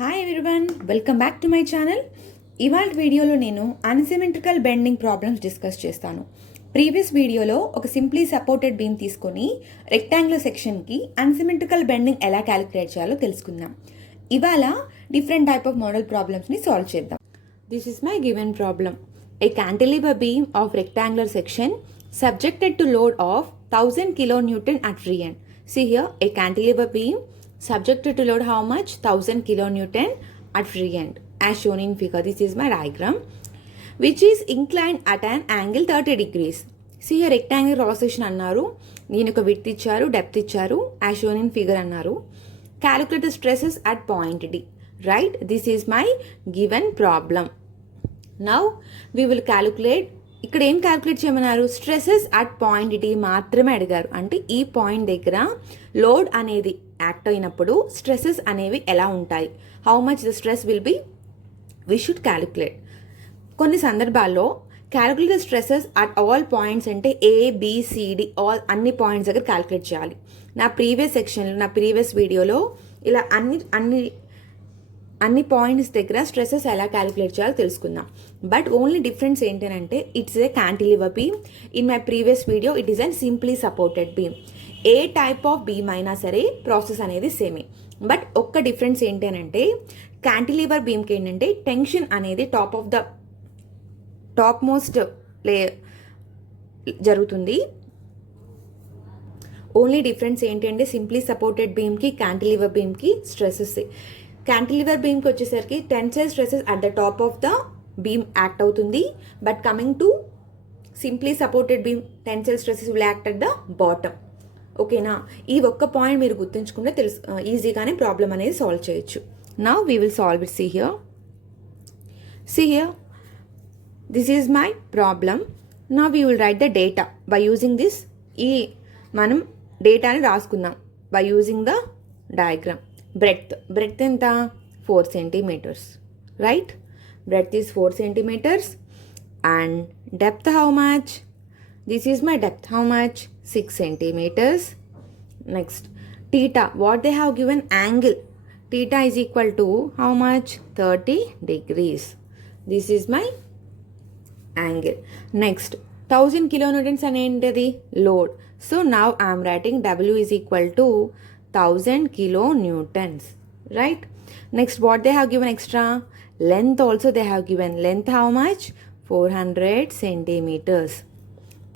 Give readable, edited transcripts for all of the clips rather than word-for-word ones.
Hi everyone, welcome back to my channel. ఇవాళ వీడియోలో నేను అన్సిమెట్రికల్ బెండింగ్ ప్రాబ్లమ్స్ డిస్కస్ చేస్తాను. ప్రీవియస్ వీడియోలో ఒక సింప్లీ సపోర్టెడ్ బీమ్ తీసుకొని రెక్టాంగులర్ సెక్షన్కి అన్సిమెట్రికల్ బెండింగ్ ఎలా క్యాలిక్యులేట్ చేయాలో తెలుసుకుందాం. ఇవాళ డిఫరెంట్ టైప్ ఆఫ్ మోడల్ ప్రాబ్లమ్స్ని సాల్వ్ చేద్దాం. This is my given problem. A cantilever beam of rectangular section subjected to load of 1000 kilonewton at free end. See here, a cantilever beam subjected to load how much? 1000 kilonewton at free end as shown in figure. This is my diagram, which is inclined at an angle 30 degrees. See here, rectangular cross section అన్నారు, దీని ఒక width ఇచ్చారు, depth ఇచ్చారు, as shown in figure అన్నారు. Calculate the stresses at point D. Right? This is my given problem. Now we will calculate. ఇక్కడ ఏం క్యాలిక్యులేట్ చేయమన్నారు? Stresses at point D మాత్రమే అడిగారు. అంటే ఈ పాయింట్ దగ్గర లోడ్ అనేది యాక్ట్ అయినప్పుడు స్ట్రెసెస్ అనేవి ఎలా ఉంటాయి, how much the stress will be, we should calculate. కొన్ని సందర్భాల్లో calculate the stresses at all points అంటే ఏబిసిడి ఆల్ అన్ని పాయింట్స్ దగ్గర క్యాలిక్యులేట్ చేయాలి. నా ప్రీవియస్ సెక్షన్లో, నా ప్రీవియస్ వీడియోలో ఇలా అన్ని పాయింట్స్ దగ్గర స్ట్రెసెస్ ఎలా క్యాలిక్యులేట్ చేయాలో తెలుసుకుందాం. బట్ ఓన్లీ డిఫరెన్స్ ఏంటంటే it's a cantilever beam. In my previous video it is and simply supported beam. A type of beam అయినా సరే ప్రాసెస్ అనేది సేమే. బట్ ఒక్క డిఫరెన్స్ ఏంటంటే క్యాంటిలివర్ బీమ్కి ఏంటంటే టెన్షన్ అనేది టాప్ మోస్ట్ లేయర్ జరుగుతుంది. ఓన్లీ డిఫరెన్స్ ఏంటంటే సింప్లీ సపోర్టెడ్ బీమ్కి క్యాంటిలివర్ బీమ్కి స్ట్రెసెస్. క్యాంటిలివర్ బీమ్కి వచ్చేసరికి tensile stresses at the top of the beam act అవుతుంది. But coming to simply supported beam tensile stresses will act at the bottom. ఓకేనా? ఈ ఒక్క పాయింట్ మీరు గుర్తుంచుకుంటే ఈజీగానే ప్రాబ్లం అనేది సాల్వ్ చేయొచ్చు. Now we will solve it. See here this is my problem. Now we will write the data by using this. ఈ మనం డేటాని రాసుకుందాం by using the diagram. breadth ఎంత? 4 centimeters, right? Breadth is 4 centimeters and depth how much? This is my depth, how much? 6 centimeters. Next, theta, what they have given? Angle. Theta is equal to how much? 30 degrees. This is my angle. Next, 1000 kilonewtons అనేది load. So now I am writing W is equal to 1000 kilonewtons, right? Next, what they have given extra? Length also they have given. Length how much? 400 centimeters.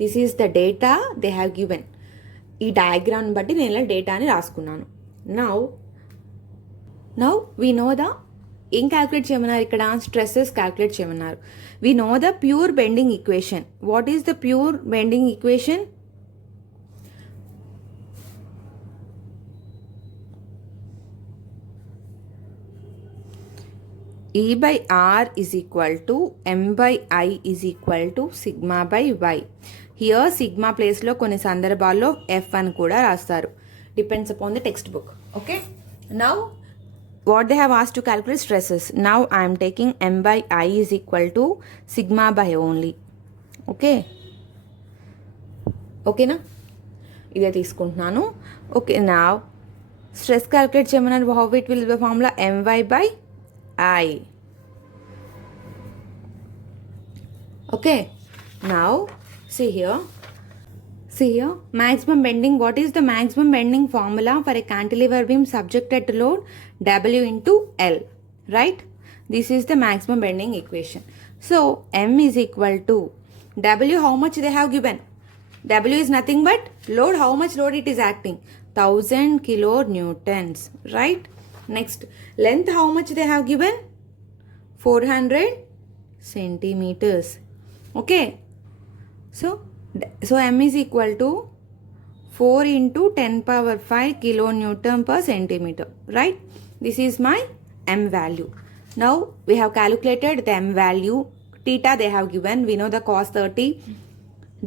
This is the data they have given. ఈ డయాగ్రామ్ బట్టి నేను ఇలా డేటాని రాసుకున్నాను. Now we know the ఏం క్యాల్కులేట్ చేయమన్నారు? ఇక్కడ stresses calculate చేయమన్నారు. We know the pure bending equation. What is the pure bending equation? E by R is equal to M by I is equal to sigma by Y. Here sigma ప్లేస్లో కొన్ని సందర్భాల్లో F అని కూడా రాస్తారు. Depends upon the textbook. Okay. Now what they have asked to calculate stresses. Now I am taking M by I is equal to sigma by only. Okay. ఓకేనా? ఇదే తీసుకుంటున్నాను. Okay. Now stress calculate చేయమన్నారు. How it will be formula? My by I. Okay, now see here maximum bending. What is the maximum bending formula for a cantilever beam subjected to load? W into L, right? This is the maximum bending equation. So M is equal to W. How much they have given? W is nothing but load. How much load it is acting? 1000 kilonewtons, right? Next, length how much they have given? 400 centimeters. Okay, so M is equal to 4 into 10 power 5 kilonewton per centimeter, right? This is my M value. Now we have calculated the M value. Theta they have given. We know the cos 30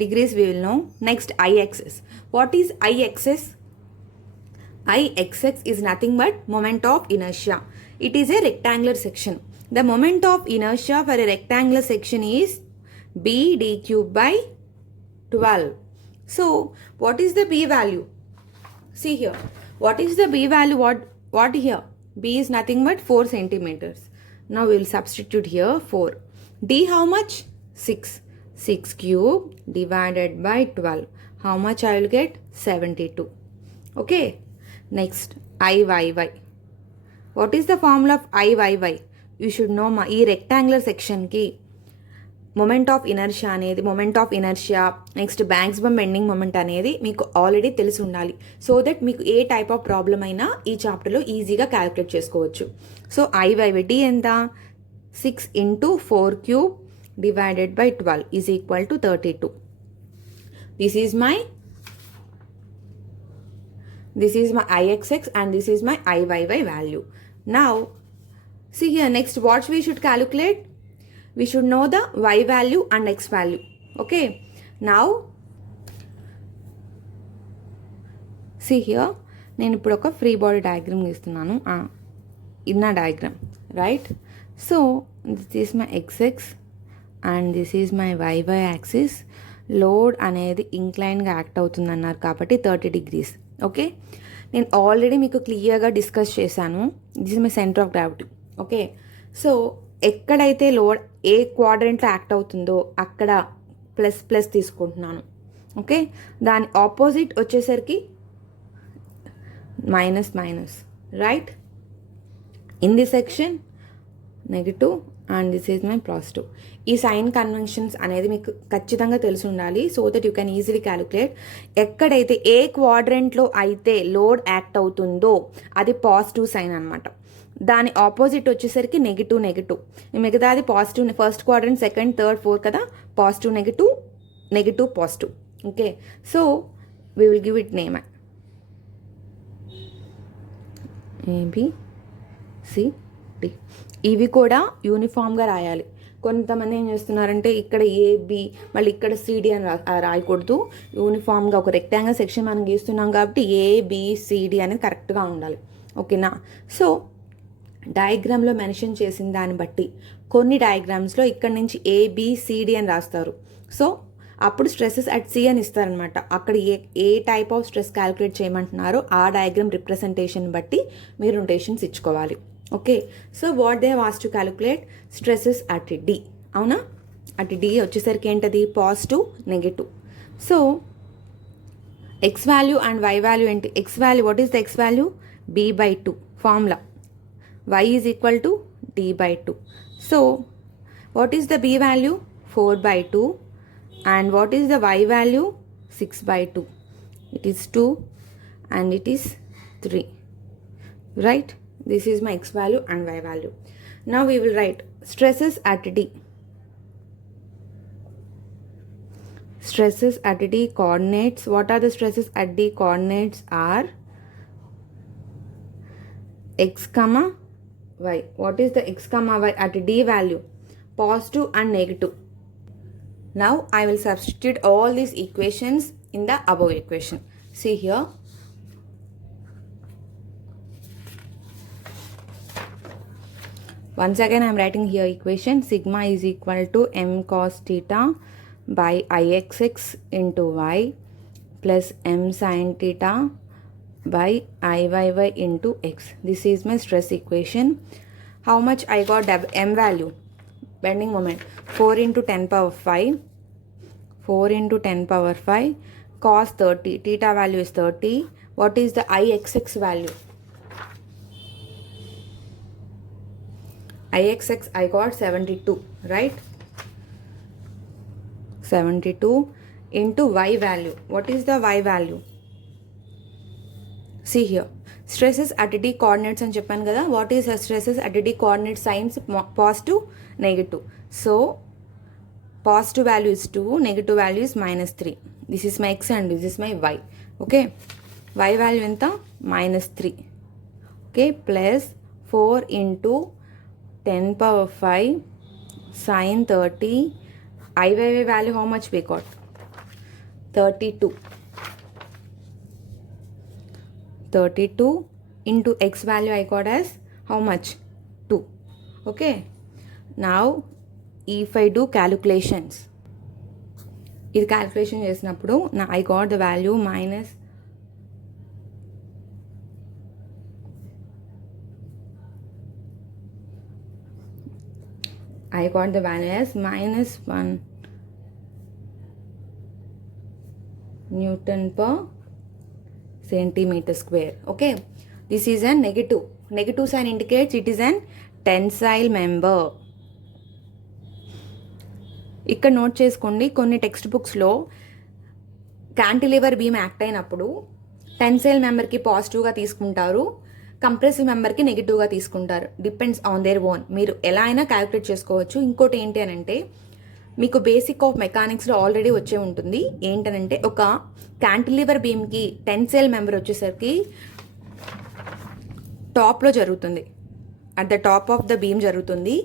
degrees we will know. Next, IXS. What is IXS? IXX is nothing but moment of inertia. It is a rectangular section. The moment of inertia for a rectangular section is B d cube by 12. So what is the B value? See here. What is the B value? What here? B is nothing but 4 centimeters. Now we will substitute here 4. D how much? 6. 6 cube divided by 12. How much I will get? 72. Okay. Next, IYY. What is the formula of IYY? You should know ఈ rectangular section ki moment of inertia అనేది next maximum bending moment అనేది మీకు ఆల్రెడీ తెలిసి ఉండాలి. So that మీకు ఏ type of problem అయినా ఈ చాప్టర్లో ఈజీగా క్యాలిక్యులేట్ చేసుకోవచ్చు. సో ఐవైవిటీ ఎంత? 6 into 4 cube divided by 12 is equal to 32. This is my IXX and this is my IYY value. Now, see here, next what we should calculate? We should know the Y value and X value. Okay. Now, see here, నేను ఇప్పుడు ఒక free body diagram గీస్తున్నాను. ఇన్న diagram, right? So this is my XX and this is my YY axis. Load అనేది ఇంక్లైన్గా యాక్ట్ అవుతుంది అన్నారు కాబట్టి 30 degrees. ఓకే, నేను ఆల్రెడీ మీకు క్లియర్గా డిస్కస్ చేశాను. This is my centre of gravity. Okay, so ఎక్కడైతే లోడ్ ఏ క్వాడ్రంట్లో యాక్ట్ అవుతుందో అక్కడ ప్లస్ ప్లస్ తీసుకుంటున్నాను. ఓకే, దాని ఆపోజిట్ వచ్చేసరికి minus minus, right? In the section negative and this is my positive. ఈ సైన్ కన్వెన్షన్స్ అనేది మీకు ఖచ్చితంగా తెలిసి ఉండాలి. So that you can easily calculate. ఎక్కడైతే ఏ క్వాడ్రెంట్లో అయితే లోడ్ యాక్ట్ అవుతుందో అది పాజిటివ్ సైన్ అనమాట. దాని ఆపోజిట్ వచ్చేసరికి నెగిటివ్ నెగిటివ్. మిగతాది positive. First quadrant, second, third, fourth కదా, positive negative, negative positive. Okay, so we will give it name ABCD. ఇవి కూడా యూనిఫామ్గా రాయాలి. కొంతమంది ఏం చేస్తున్నారంటే ఇక్కడ AB మళ్ళీ ఇక్కడ CD అని రాయకూడదు. యూనిఫామ్గా ఒక రెక్టాంగిల్ సెక్షన్ మనం గీస్తున్నాం కాబట్టి ABCD అనేది కరెక్ట్గా ఉండాలి. ఓకేనా? సో డయాగ్రామ్లో మెన్షన్ చేసిన దాన్ని బట్టి కొన్ని డయాగ్రామ్స్లో ఇక్కడ నుంచి ABCD అని రాస్తారు. సో అప్పుడు స్ట్రెస్సెస్ అట్ C అని ఇస్తారనమాట. అక్కడ ఏ టైప్ ఆఫ్ స్ట్రెస్ క్యాలిక్యులేట్ చేయమంటున్నారో ఆ డయాగ్రామ్ రిప్రజెంటేషన్ బట్టి మీరు నోటేషన్స్ ఇచ్చుకోవాలి. Okay, so what they have asked to calculate stresses at D. అవునా? అట్ D వచ్చేసరికి ఏంటది? Positive, negative. So X value and Y value ఏంటి? X value, what is the X value? B/2 formula. Y is equal to D/2. So, what is the B value? 4/2. And what is the Y value? 6/2. It is 2 and it is 3. Right? This is my X value and Y value. Now we will write stresses at D. Stresses at D coordinates. What are the stresses at D coordinates? Are X comma Y. What is the X comma Y at D value? Positive and negative. Now I will substitute all these equations in the above equation. See here. Once again I am writing here equation. Sigma is equal to m cos theta by IXX into Y plus m sin theta by IYY into X. This is my stress equation. How much I got m value? Bending moment 4 into 10 power 5. 4 into 10 power 5 cos 30. Theta value is 30. What is the IXX value? IXX I got 72, right? 72 into Y value. What is the Y value? See here. Stresses at D coordinates అని చెప్పాను కదా. What is the stresses at D coordinate signs? Positive, negative. So positive value is 2, negative value is -3. This is my X and this is my Y. Okay. Y value ఎంత? -3. Okay. Plus 4 into 10 power 5 sin 30. IYY value how much we got? 32. 32 into X value I got as how much? 2. Okay. Now if I do calculations, ఇది క్యాలిక్యులేషన్ చేసినప్పుడు I got the value minus I got the value as minus 1 Newton per centimeter square. Okay, this is a negative sign indicates it is an tensile member. ఇక్కడ నోట్ చేసుకోండి, కొన్ని టెక్స్ట్ బుక్స్లో cantilever beam act అయినప్పుడు టెన్సైల్ మెంబర్కి పాజిటివ్గా తీసుకుంటారు, కంప్రెసివ్ మెంబర్కి నెగిటివ్గా తీసుకుంటారు. Depends on their own. మీరు ఎలా అయినా క్యాలిక్యులేట్ చేసుకోవచ్చు. ఇంకోటి ఏంటి అని అంటే, మీకు బేసిక్ ఆఫ్ మెకానిక్స్లో ఆల్రెడీ వచ్చే ఉంటుంది. ఏంటనంటే, ఒక క్యాంటిలివర్ బీమ్కి టెన్సైల్ మెంబర్ వచ్చేసరికి టాప్లో జరుగుతుంది, at the top of the beam జరుగుతుంది.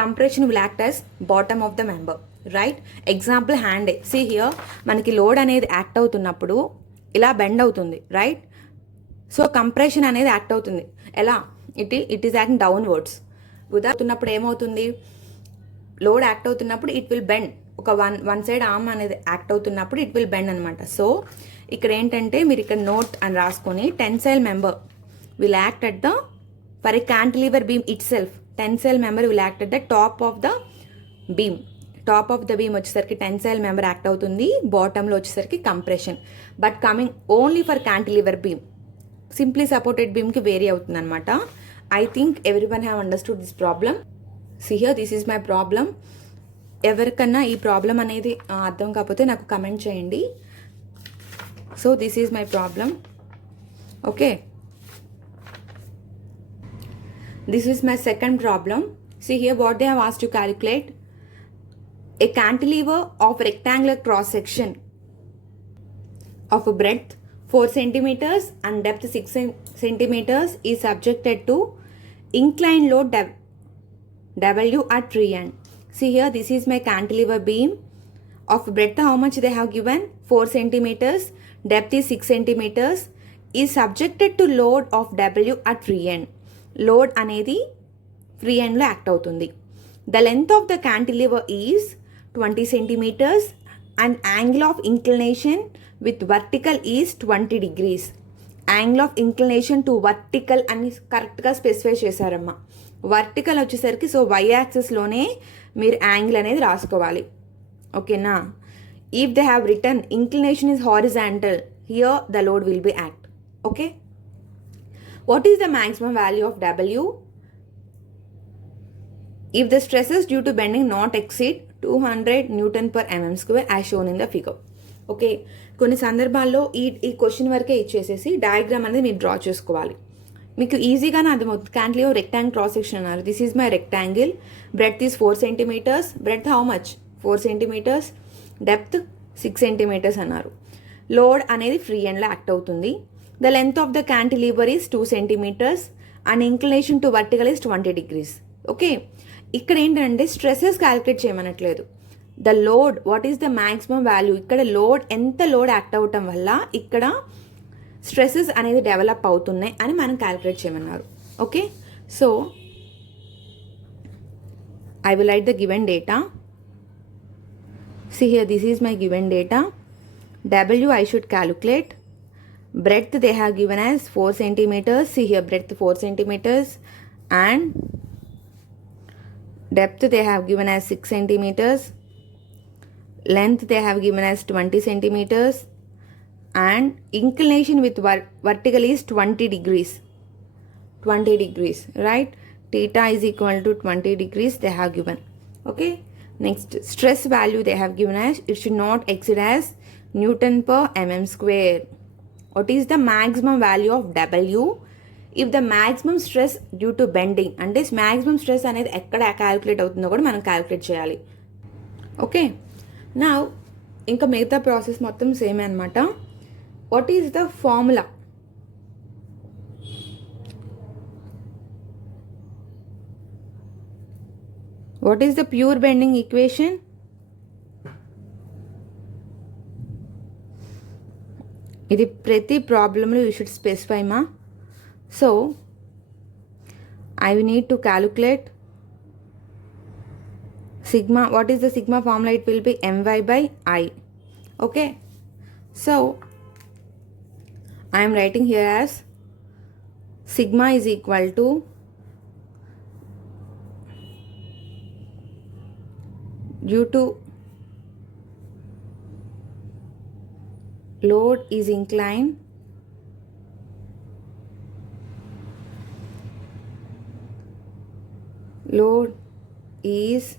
Compression will act as bottom of the member, right? Example హ్యాండే. సీ హియర్, మనకి లోడ్ అనేది యాక్ట్ అవుతున్నప్పుడు ఇలా బెండ్ అవుతుంది, రైట్? సో కంప్రెషన్ అనేది యాక్ట్ అవుతుంది. ఎలా? It is acting downwards. ఉదాహరణప్పుడు ఏమవుతుంది, లోడ్ యాక్ట్ అవుతున్నప్పుడు ఇట్ విల్ బెండ్. ఒక వన్ సైడ్ ఆర్మ్ అనేది యాక్ట్ అవుతున్నప్పుడు ఇట్ విల్ బెండ్ అనమాట. సో ఇక్కడ ఏంటంటే, మీరు ఇక్కడ నోట్ అని రాసుకొని, tensile member will act at the, for a cantilever beam itself, tensile member will act at the top of the beam. Top of the beam వచ్చేసరికి tensile member act అవుతుంది, బాటంలో వచ్చేసరికి compression. But coming only for cantilever beam, simply supported బీమ్కి vary అవుతుంది అనమాట. I think every one have understood this problem. See here, this is my problem. ఎవరికన్నా ఈ problem అనేది అర్థం కాకపోతే నాకు కమెంట్ చేయండి. So this is my problem. Okay, this is my second problem. See here what they have asked to calculate. A cantilever of rectangular cross section of a breadth 4 centimeters and depth 6 centimeters is subjected to inclined load W at free end. See here, this is my cantilever beam of breadth. How much they have given? 4 centimeters. Depth is 6 centimeters. Is subjected to load of W at free end. Load అనేది ఫ్రీ ఎండ్లో యాక్ట్ అవుతుంది. The length of the cantilever is 20 centimeters and angle of inclination with vertical is 20 degrees. Angle of inclination to vertical అని కరెక్ట్గా స్పెసిఫై చేశారమ్మా. వర్టికల్ వచ్చేసరికి so why యాక్సిస్లోనే మీరు యాంగిల్ అనేది రాసుకోవాలి, ఓకేనా? If they have return inclination is horizontal, here the load will be act. Okay, what is the maximum value of W if the stresses due to bending not exceed 200 Newton per mm square as shown in the figure? Okay, కొన్ని సందర్భాల్లో ఈ క్వశ్చన్ వరకే ఇచ్చేసేసి డయాగ్రామ్ అనేది మీరు డ్రా చేసుకోవాలి. మీకు ఈజీగానే అర్థమవుతుంది. క్యాంటిలివర్ రెక్టాంగిల్ క్రాస్ సెక్షన్ అన్నారు. This is my rectangle. Breadth is 4 centimeters. Breadth how much? 4 centimeters. Depth 6 centimeters అన్నారు. లోడ్ అనేది ఫ్రీ ఎండ్లో యాక్ట్ అవుతుంది. The length of the cantilever is 2 centimeters and inclination to vertical is 20 degrees. Okay, ఇక్కడ ఏంటంటే స్ట్రెసెస్ క్యాలిక్యులేట్ చేయమనట్లేదు. The load, what is the maximum value, ఇక్కడ load ఎంత load act అవ్వటం వల్ల ఇక్కడ స్ట్రెసెస్ అనేది డెవలప్ అవుతున్నాయి అని మనం క్యాలిక్యులేట్ చేయమన్నారు. Okay, so I will write the given data. See here, this is my given data. W I should calculate. Breadth they have given as 4 centimeters. See here, breadth 4 centimeters and depth they have given as 6 centimeters. Length they have given as 20 centimeters and inclination with vertical is 20 degrees. 20 degrees, right? Theta is equal to 20 degrees they have given. Okay, next stress value they have given as it should not exceed as Newton per mm square. What is the maximum value of W if the maximum stress due to bending? అంటే maximum stress అనేది ఎక్కడ క్యాలిక్యులేట్ అవుతుందో కూడా మనం క్యాలిక్యులేట్ చేయాలి. ఓకే, నా ఇంకా మిగతా ప్రాసెస్ మొత్తం సేమే అనమాట. What is the formula? What is the pure bending equation? ఇది ప్రతి ప్రాబ్లంలో యూ షుడ్ స్పెసిఫై మా. So I need to calculate sigma. What is the sigma formula? It will be my by I. Okay, so I am writing here as sigma is equal to due to load is inclined, load is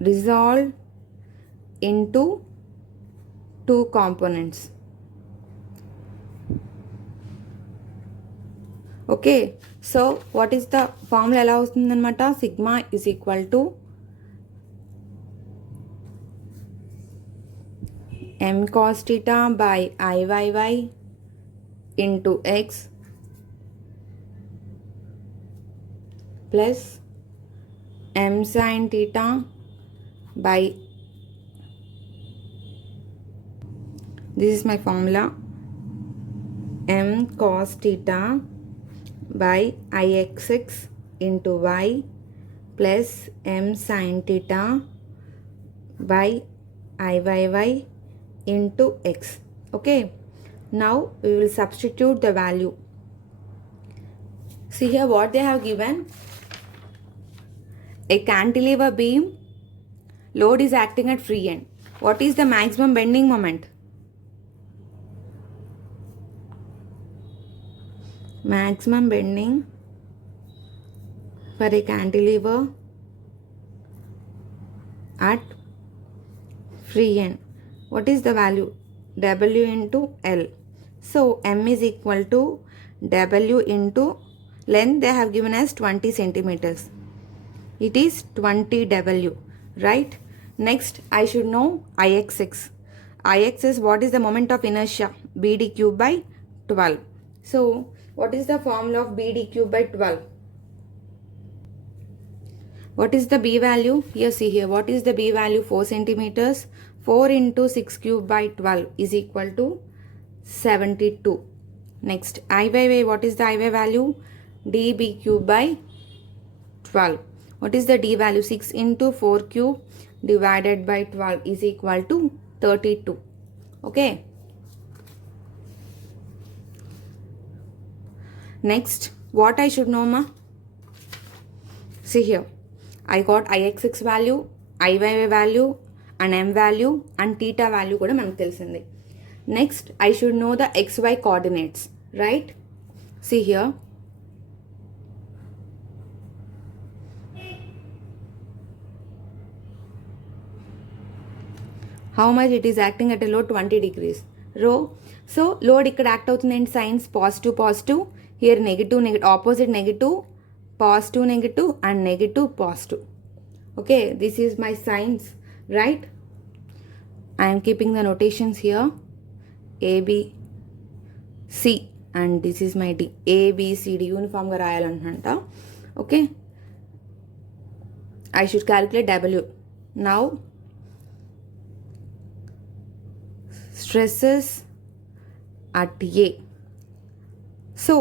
resolved into two components. Okay, so what is the formula ఎలా వస్తుందన్నమాట? Sigma is equal to m cos theta by Iyy into x plus m sin theta by, this is my formula, m cos theta by Ixx into y plus m sin theta by Iyy into x. Okay, now we will substitute the value. See here what they have given. A cantilever beam, load is acting at free end. What is the maximum bending moment? Maximum bending for a cantilever at free end. What is the value? W into L. So M is equal to W into length they have given as 20 centimeters. It is 20 W, right? Next I should know Ixx. Ix is what is the moment of inertia? BD cube by 12. So what is the formula of BD cube by 12? What is the B value? Here see here. What is the B value? 4 centimeters. 4 into 6 cube by 12 is equal to 72. Next Iyy, what is the Iy value? DB cube by 12. What is the D value? 6 into 4 cube divided by 12 is equal to 32. Okay. Next, what I should know, ma? See here. I got Ixx value, Iyy value, and m value, and theta value కూడా మనకు తెలిసింది. Next, I should know the xy coordinates, right? See here. How much it is acting at a load? 20 degrees. Rho. So load ఇక్కడ యాక్ట్ అవుతుంది and science positive positive, here negative negative, opposite negative, positive negative and negative positive. Okay, this is my science, right? I am keeping the notations here. A, B, C and this is my D. A, B, C, D uniform గా రాయాలంట. Okay. I should calculate W. Now stresses at A. So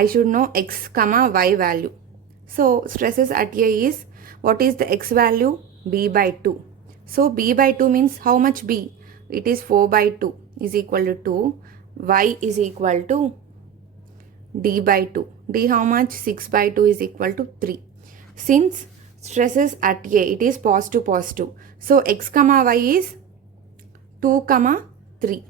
I should know x comma y value. So stresses at A is, what is the x value? B by 2. So B by 2 means how much B? It is 4 by 2 is equal to 2. Y is equal to D by 2. D how much? 6 by 2 is equal to 3. Since stresses at A, it is positive positive. So x comma y is 2 comma 3.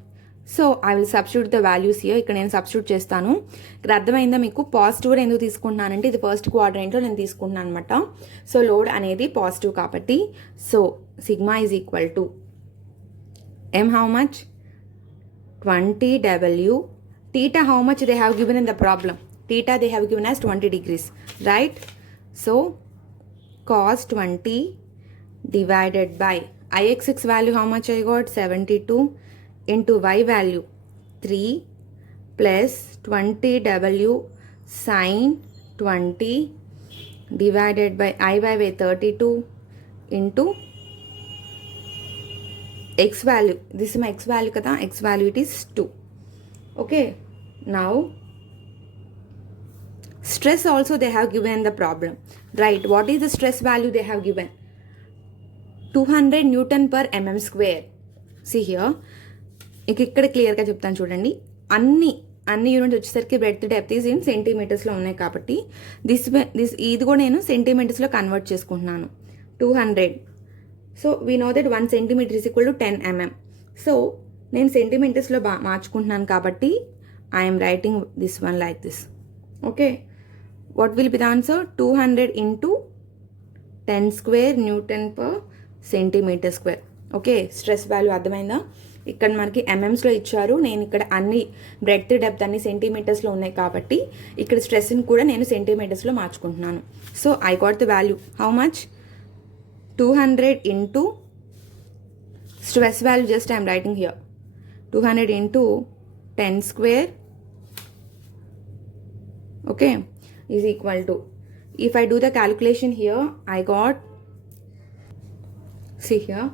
So I will substitute the values here. ఇక్కడ నేను సబ్స్టిట్యూట్ చేస్తాను. ఇక్కడ అర్థమైందా మీకు? పాజిటివ్ ఎందుకు తీసుకుంటున్నానంటే ఇది ఫస్ట్ క్వాడ్రంట్లో నేను తీసుకుంటున్నాను అనమాట. సో లోడ్ అనేది పాజిటివ్ కాబట్టి, so sigma is equal to M how much? 20 W. Theta how much they have given in the problem? Theta they have given as 20 degrees, right? So cos 20 divided by Ixx value how much I got? 72 into y value 3 plus 20 W sin 20 divided by Iyy 32 into x value. This is my x value kada. X value it is 2. Okay. Now stress also they have given in the problem, right? What is the stress value they have given? 200 Newton per mm square. See here. ఇక్కడ క్లియర్గా చెప్తాను చూడండి. అన్ని అన్ని యూనిట్స్ వచ్చేసరికి breadth depth is in సెంటీమీటర్స్లో ఉన్నాయి కాబట్టి ఇది కూడా నేను సెంటీమీటర్స్లో కన్వర్ట్ చేసుకుంటున్నాను. 200. So we know that 1 centimeter is equal to 10 mm. So నేను సెంటీమీటర్స్లో మార్చుకుంటున్నాను కాబట్టి I'm writing this one like this. Okay, what will be the answer? 200 into 10 square Newton per centimeter square. Okay, stress value అర్థమైందా? ఇక్కడ మనకి ఎంఎంస్లో ఇచ్చారు, నేను ఇక్కడ అన్ని బ్రెడ్త్ డెప్త్ అన్ని సెంటీమీటర్స్లో ఉన్నాయి కాబట్టి ఇక్కడ స్ట్రెస్ని కూడా నేను సెంటీమీటర్స్లో మార్చుకుంటున్నాను. So I got the value. How much? 200 into stress value just I'm writing here. 200 into 10 square, okay, is equal to, if I do the calculation here, I got, see here,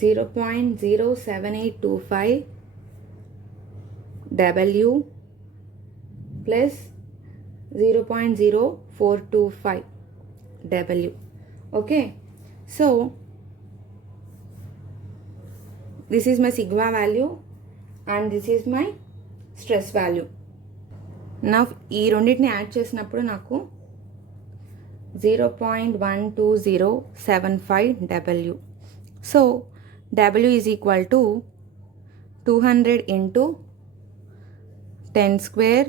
0.07825 W plus 0.0425 W. Okay, so this is my sigma value and this is my stress value. నా ఈ రెండింటిని యాడ్ చేసినప్పుడు నాకు 0.12075 W. So W is equal to 200 into 10 square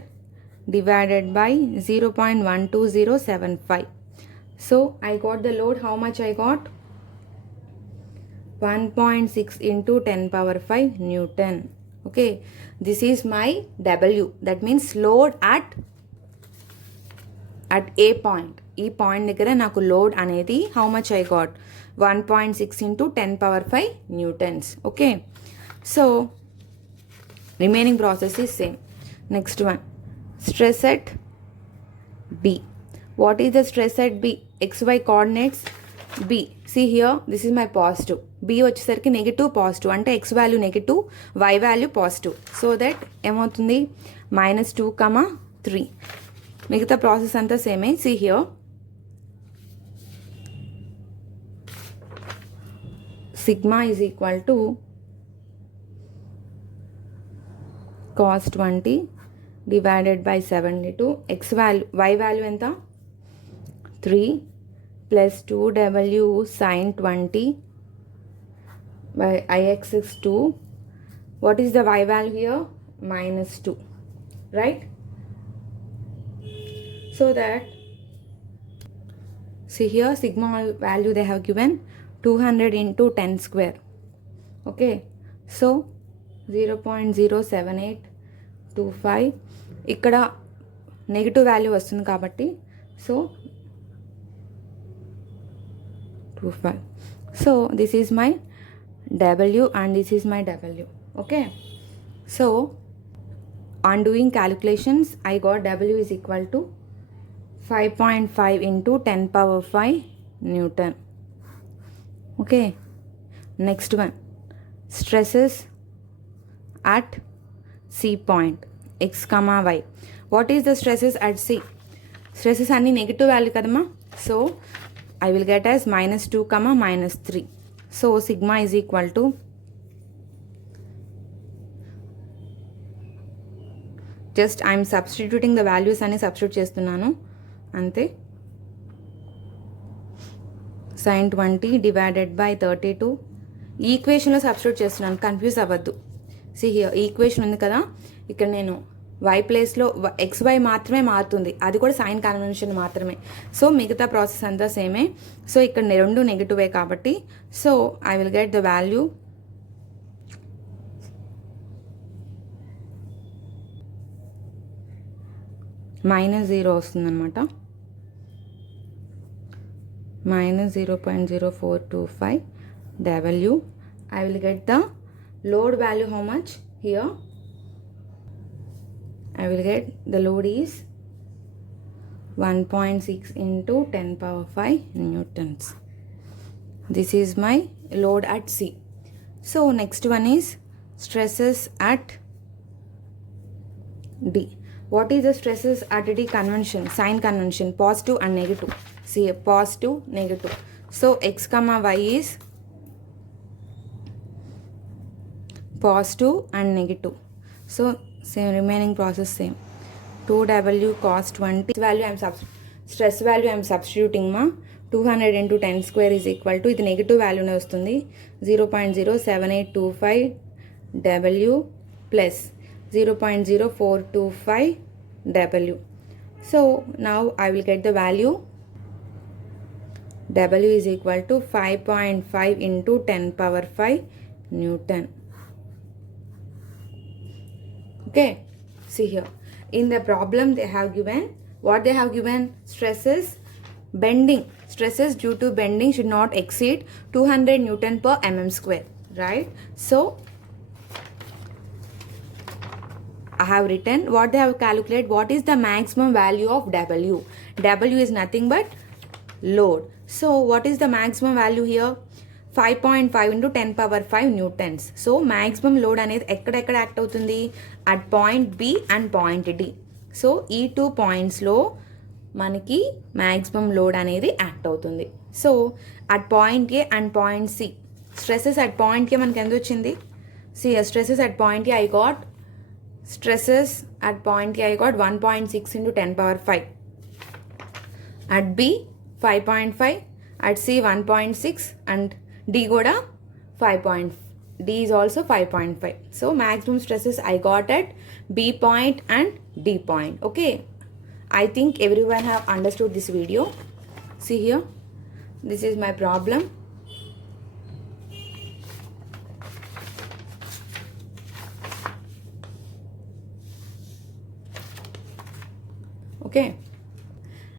divided by 0.12075. So I got the load. How much I got? 1.6 into 10 power 5 Newton. Okay, this is my W. That means load at a point. ఈ పాయింట్ దగ్గర నాకు లోడ్ అనేది how much I got? 1.6 into 10 power 5 newtons. Okay, so remaining process is same. Next one, stress at B. What is the stress at B? XY coordinates B. See here, this is my positive. B వచ్చేసరికి negative positive అంటే X value negative, Y value positive. So that ఏమవుతుంది? -2, 3. మిగతా ప్రాసెస్ అంతా సేమే. See here, sigma is equal to cos 20 divided by 72. X value, Y value ఎంత? 3 plus 2W sin 20 by Ix is 2. What is the Y value here? -2, right? So that, see here, sigma value they have given 200 into 10 square. Okay, so 0.07825. ఇక్కడ negative value వస్తుంది కాబట్టి సో 25. So this is my W and this is my W. Okay, so on doing calculations I got W is equal to 5.5 into 10 power 5 Newton. Okay, next one, stresses at C point, X comma Y. What is the stresses at C? Stresses అన్ని negative value కదమ్మా. So I will get as -2, -3. So sigma is equal to, just I am substituting the values అని సబ్స్టిట్యూట్ చేస్తున్నాను అంతే. sin 20 divided by 32. ఈ ఈక్వేషన్లో సబ్స్టిట్యూట్ చేస్తున్నాను, కన్ఫ్యూజ్ అవ్వద్దు. See here, ఈ ఈక్వేషన్ ఉంది కదా, ఇక్కడ నేను y ప్లేస్లో XY మాత్రమే మారుతుంది, అది కూడా సైన్ కన్వెన్షన్ మాత్రమే. సో మిగతా ప్రాసెస్ అంతా సేమే. సో ఇక్కడ రెండు నెగిటివే కాబట్టి so I will get the value -0 వస్తుందన్నమాట. -0.0425 W. I will get the load value. How much here? I will get the load is 1.6 into 10 power 5 newtons. This is my load at C. So next one is stresses at D. What is the stresses at D convention? Sign convention, positive and negative. See, positive, negative. So X comma Y is positive and negative. So same, remaining process same. 2W cos 20 value I am stress value I am substituting ma. 200 into 10 square is equal to, ఇది నెగిటివ్ వాల్యూనే వస్తుంది, 0.07825 W plus 0.0425 W. So now I will get the value. W is equal to 5.5 into 10 power 5 Newton. Okay, see here. In the problem they have given, what they have given, stresses, bending, stresses due to bending should not exceed 200 Newton per mm square, right? So I have written what they have calculated, what is the maximum value of W. W is nothing but load. So what is the maximum value here? 5.5 into 10 power 5 newtons. So maximum load అనేది ఎక్కడెక్కడ యాక్ట్ అవుతుంది, at point B and point D. So ఈ 2 పాయింట్స్లో మనకి maximum load అనేది act అవుతుంది. So at point A and point C, stresses at point A మనకి ఎంత వచ్చింది, see stresses at point A I got, stresses at point A I got 1.6 into 10 power 5. At B 5.5, at C 1.6 and D goda 5. D is also 5.5. So maximum stresses I got at B point and D point. Okay, I think everyone have understood this video. See here, this is my problem. Okay.